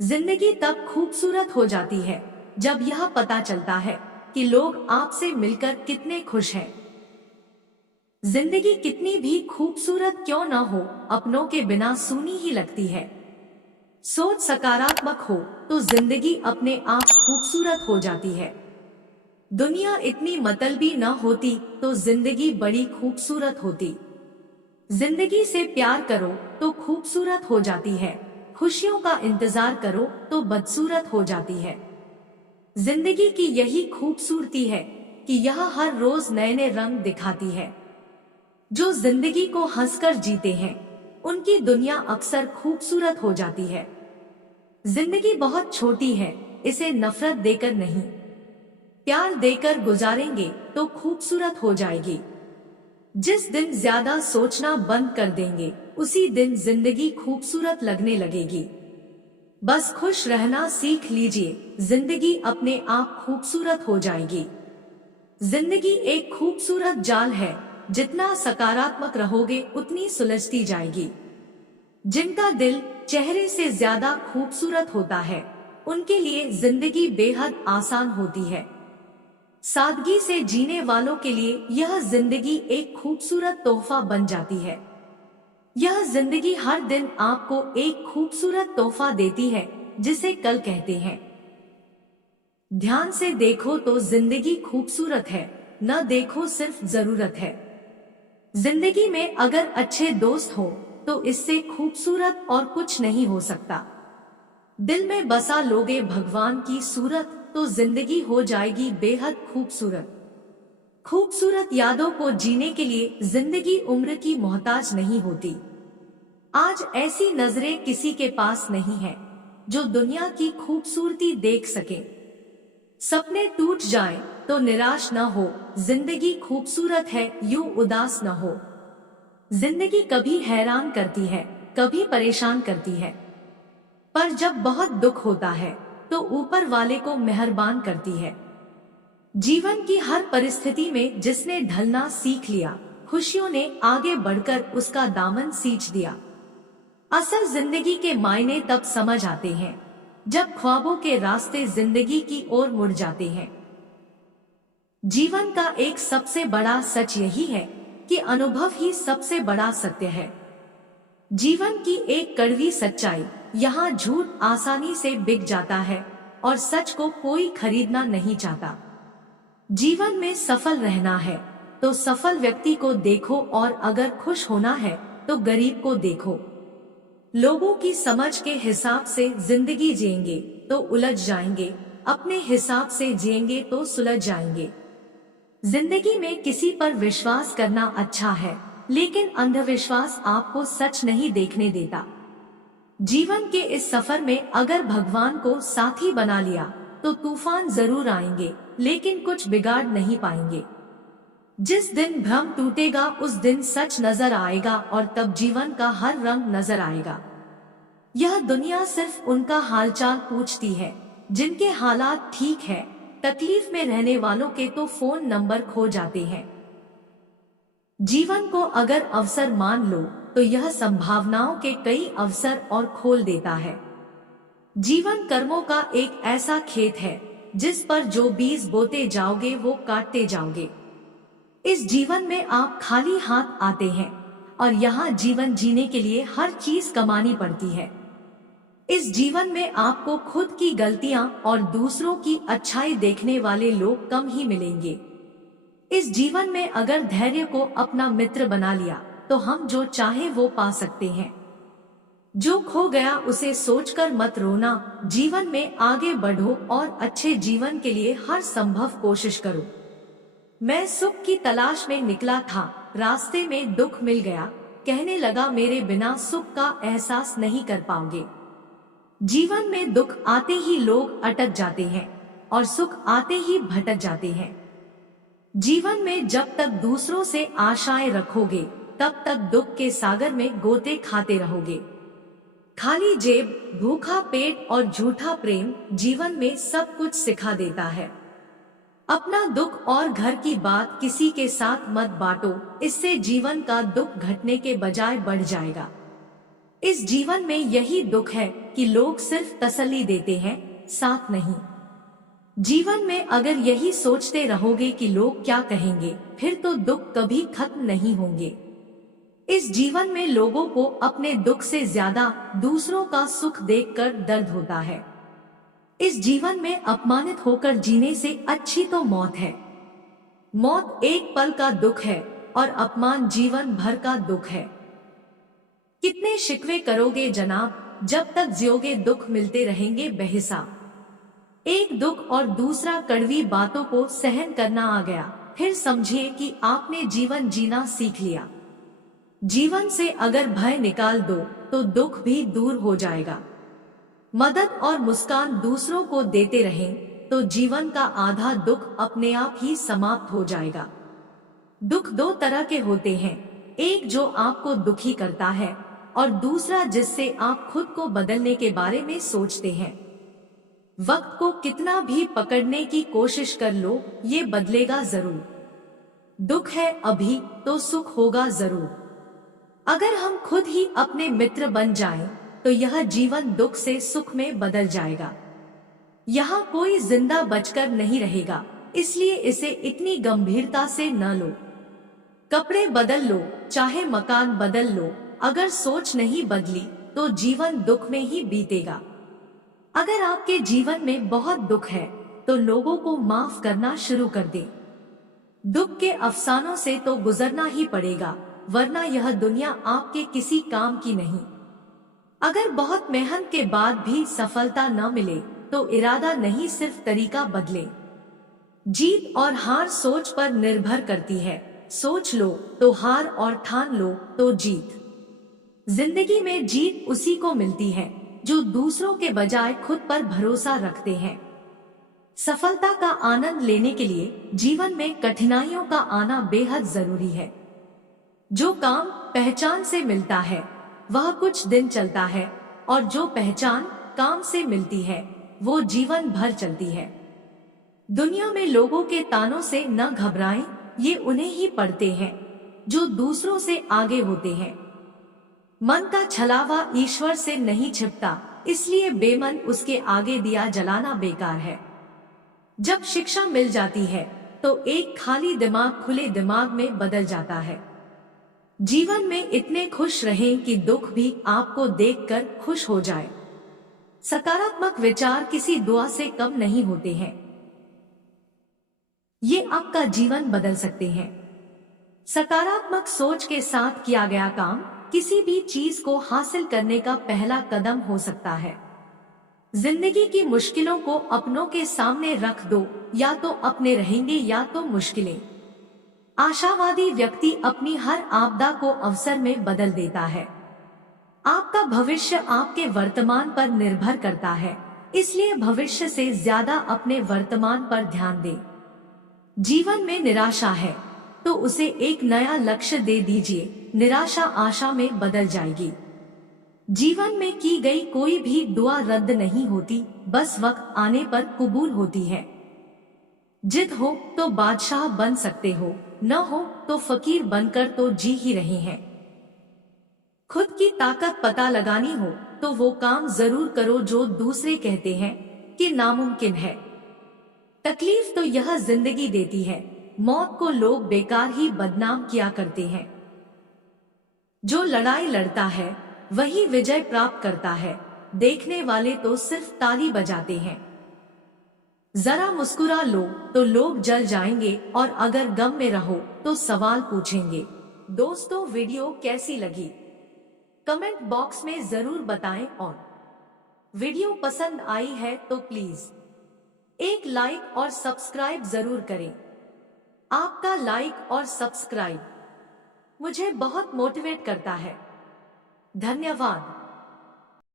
जिंदगी तब खूबसूरत हो जाती है जब यह पता चलता है कि लोग आपसे मिलकर कितने खुश हैं। जिंदगी कितनी भी खूबसूरत क्यों न हो, अपनों के बिना सूनी ही लगती है। सोच सकारात्मक हो तो जिंदगी अपने आप खूबसूरत हो जाती है। दुनिया इतनी मतलबी न होती तो जिंदगी बड़ी खूबसूरत होती। जिंदगी से प्यार करो तो खूबसूरत हो जाती है, खुशियों का इंतजार करो तो बदसूरत हो जाती है। जिंदगी की यही खूबसूरती है कि यह हर रोज नए नए रंग दिखाती है। जो जिंदगी को हंसकर जीते हैं उनकी दुनिया अक्सर खूबसूरत हो जाती है। जिंदगी बहुत छोटी है, इसे नफरत देकर नहीं, प्यार देकर गुजारेंगे तो खूबसूरत हो जाएगी। जिस दिन ज्यादा सोचना बंद कर देंगे उसी दिन जिंदगी खूबसूरत लगने लगेगी। बस खुश रहना सीख लीजिए, जिंदगी अपने आप खूबसूरत हो जाएगी। जिंदगी एक खूबसूरत जाल है, जितना सकारात्मक रहोगे उतनी सुलझती जाएगी। जिनका दिल चेहरे से ज्यादा खूबसूरत होता है उनके लिए जिंदगी बेहद आसान होती है। सादगी से जीने वालों के लिए यह जिंदगी एक खूबसूरत तोहफा बन जाती है। यह जिंदगी हर दिन आपको एक खूबसूरत तोहफा देती है, जिसे कल कहते हैं। ध्यान से देखो तो जिंदगी खूबसूरत है, न देखो सिर्फ जरूरत है। जिंदगी में अगर अच्छे दोस्त हो तो इससे खूबसूरत और कुछ नहीं हो सकता। दिल में बसा लोगे भगवान की सूरत तो जिंदगी हो जाएगी बेहद खूबसूरत। खूबसूरत यादों को जीने के लिए जिंदगी उम्र की मोहताज नहीं होती। आज ऐसी नजरें किसी के पास नहीं है जो दुनिया की खूबसूरती देख सके। सपने टूट जाएं तो निराश न हो, जिंदगी खूबसूरत है यूं उदास न हो। जिंदगी कभी हैरान करती है, कभी परेशान करती है, पर जब बहुत दुख होता है तो ऊपर वाले को मेहरबान करती है। जीवन की हर परिस्थिति में जिसने ढलना सीख लिया, खुशियों ने आगे बढ़कर उसका दामन सींच दिया। असल जिंदगी के मायने तब समझ आते हैं जब ख्वाबों के रास्ते जिंदगी की ओर मुड़ जाते हैं। जीवन का एक सबसे बड़ा सच यही है कि अनुभव ही सबसे बड़ा सत्य है। जीवन की एक कड़वी सच्चाई, यहाँ झूठ आसानी से बिक जाता है और सच को कोई खरीदना नहीं चाहता। जीवन में सफल रहना है तो सफल व्यक्ति को देखो, और अगर खुश होना है तो गरीब को देखो। लोगों की समझ के हिसाब से जिंदगी जिएंगे तो उलझ जाएंगे, अपने हिसाब से जिएंगे तो सुलझ जाएंगे। जिंदगी में किसी पर विश्वास करना अच्छा है, लेकिन अंधविश्वास आपको सच नहीं देखने देता। जीवन के इस सफर में अगर भगवान को साथी बना लिया तो तूफान जरूर आएंगे, लेकिन कुछ बिगाड़ नहीं पाएंगे। जिस दिन भ्रम टूटेगा उस दिन सच नजर आएगा, और तब जीवन का हर रंग नजर आएगा। यह दुनिया सिर्फ उनका हालचाल पूछती है जिनके हालात ठीक है, तकलीफ में रहने वालों के तो फोन नंबर खो जाते हैं। जीवन को अगर अवसर मान लो तो यह संभावनाओं के कई अवसर और खोल देता है। जीवन कर्मों का एक ऐसा खेत है जिस पर जो बीज बोते जाओगे वो काटते जाओगे। इस जीवन में आप खाली हाथ आते हैं, और यहाँ जीवन जीने के लिए हर चीज कमानी पड़ती है। इस जीवन में आपको खुद की गलतियां और दूसरों की अच्छाई देखने वाले लोग कम ही मिलेंगे। इस जीवन में अगर धैर्य को अपना मित्र बना लिया तो हम जो चाहे वो पा सकते हैं। जो खो गया उसे सोचकर मत रोना, जीवन में आगे बढ़ो और अच्छे जीवन के लिए हर संभव कोशिश करो। मैं सुख की तलाश में निकला था, रास्ते में दुख मिल गया, कहने लगा मेरे बिना सुख का एहसास नहीं कर पाओगे। जीवन में दुख आते ही लोग अटक जाते हैं और सुख आते ही भटक जाते हैं। जीवन में जब तक दूसरों से आशाएं रखोगे तब तक दुख के सागर में गोते खाते रहोगे। खाली जेब, भूखा पेट और झूठा प्रेम जीवन में सब कुछ सिखा देता है। अपना दुख और घर की बात किसी के साथ मत बांटो, इससे जीवन का दुख घटने के बजाय बढ़ जाएगा। इस जीवन में यही दुख है कि लोग सिर्फ तसल्ली देते हैं, साथ नहीं। जीवन में अगर यही सोचते रहोगे कि लोग क्या कहेंगे, फिर तो दुख कभी खत्म नहीं होंगे। इस जीवन में लोगों को अपने दुख से ज्यादा दूसरों का सुख देखकर दर्द होता है। इस जीवन में अपमानित होकर जीने से अच्छी तो मौत है। मौत एक पल का दुख है और अपमान जीवन भर का दुख है। कितने शिकवे करोगे जनाब, जब तक जियोगे दुख मिलते रहेंगे बेहिसाब। एक दुख और दूसरा कड़वी बातों को सहन करना आ गया, फिर समझिए कि आपने जीवन जीना सीख लिया। जीवन से अगर भय निकाल दो तो दुख भी दूर हो जाएगा। मदद और मुस्कान दूसरों को देते रहें तो जीवन का आधा दुख अपने आप ही समाप्त हो जाएगा। दुख दो तरह के होते हैं, एक जो आपको दुखी करता है और दूसरा जिससे आप खुद को बदलने के बारे में सोचते हैं। वक्त को कितना भी पकड़ने की कोशिश कर लो, ये बदलेगा जरूर। दुख है अभी तो सुख होगा जरूर। अगर हम खुद ही अपने मित्र बन जाएं, तो यह जीवन दुख से सुख में बदल जाएगा। यहाँ कोई जिंदा बचकर नहीं रहेगा, इसलिए इसे इतनी गंभीरता से न लो। कपड़े बदल लो, चाहे मकान बदल लो, अगर सोच नहीं बदली तो जीवन दुख में ही बीतेगा। अगर आपके जीवन में बहुत दुख है तो लोगों को माफ करना शुरू कर दे। दुख के अफसानों से तो गुजरना ही पड़ेगा, वरना यह दुनिया आपके किसी काम की नहीं। अगर बहुत मेहनत के बाद भी सफलता न मिले तो इरादा नहीं, सिर्फ तरीका बदले। जीत और हार सोच पर निर्भर करती है। सोच लो तो हार और ठान लो तो जीत। जिंदगी में जीत उसी को मिलती है जो दूसरों के बजाय खुद पर भरोसा रखते हैं। सफलता का आनंद लेने के लिए जीवन में कठिनाइयों का आना बेहद जरूरी है। जो काम पहचान से मिलता है वह कुछ दिन चलता है, और जो पहचान काम से मिलती है वो जीवन भर चलती है। दुनिया में लोगों के तानों से न घबराएं, ये उन्हें ही पड़ते हैं जो दूसरों से आगे होते हैं। मन का छलावा ईश्वर से नहीं छिपता, इसलिए बेमन उसके आगे दिया जलाना बेकार है। जब शिक्षा मिल जाती है तो एक खाली दिमाग खुले दिमाग में बदल जाता है। जीवन में इतने खुश रहें कि दुख भी आपको देखकर खुश हो जाए। सकारात्मक विचार किसी दुआ से कम नहीं होते हैं, ये आपका जीवन बदल सकते हैं। सकारात्मक सोच के साथ किया गया काम किसी भी चीज को हासिल करने का पहला कदम हो सकता है। जिंदगी की मुश्किलों को अपनों के सामने रख दो, या तो अपने रहेंगे या तो मुश्किलें। आशावादी व्यक्ति अपनी हर आपदा को अवसर में बदल देता है। आपका भविष्य आपके वर्तमान पर निर्भर करता है, इसलिए भविष्य से ज्यादा अपने वर्तमान पर ध्यान दें। जीवन में निराशा है तो उसे एक नया लक्ष्य दे दीजिए, निराशा आशा में बदल जाएगी। जीवन में की गई कोई भी दुआ रद्द नहीं होती, बस वक्त आने पर कबूल होती है। जिद हो तो बादशाह बन सकते हो, न हो तो फकीर बनकर तो जी ही रहे हैं। खुद की ताकत पता लगानी हो तो वो काम जरूर करो जो दूसरे कहते हैं कि नामुमकिन है। तकलीफ तो यह जिंदगी देती है, मौत को लोग बेकार ही बदनाम किया करते हैं। जो लड़ाई लड़ता है वही विजय प्राप्त करता है, देखने वाले तो सिर्फ ताली बजाते हैं। जरा मुस्कुरा लो तो लोग जल जाएंगे, और अगर गम में रहो तो सवाल पूछेंगे। दोस्तों, वीडियो कैसी लगी कमेंट बॉक्स में जरूर बताएं, और वीडियो पसंद आई है तो प्लीज एक लाइक और सब्सक्राइब जरूर करें। आपका लाइक और सब्सक्राइब मुझे बहुत मोटिवेट करता है। धन्यवाद।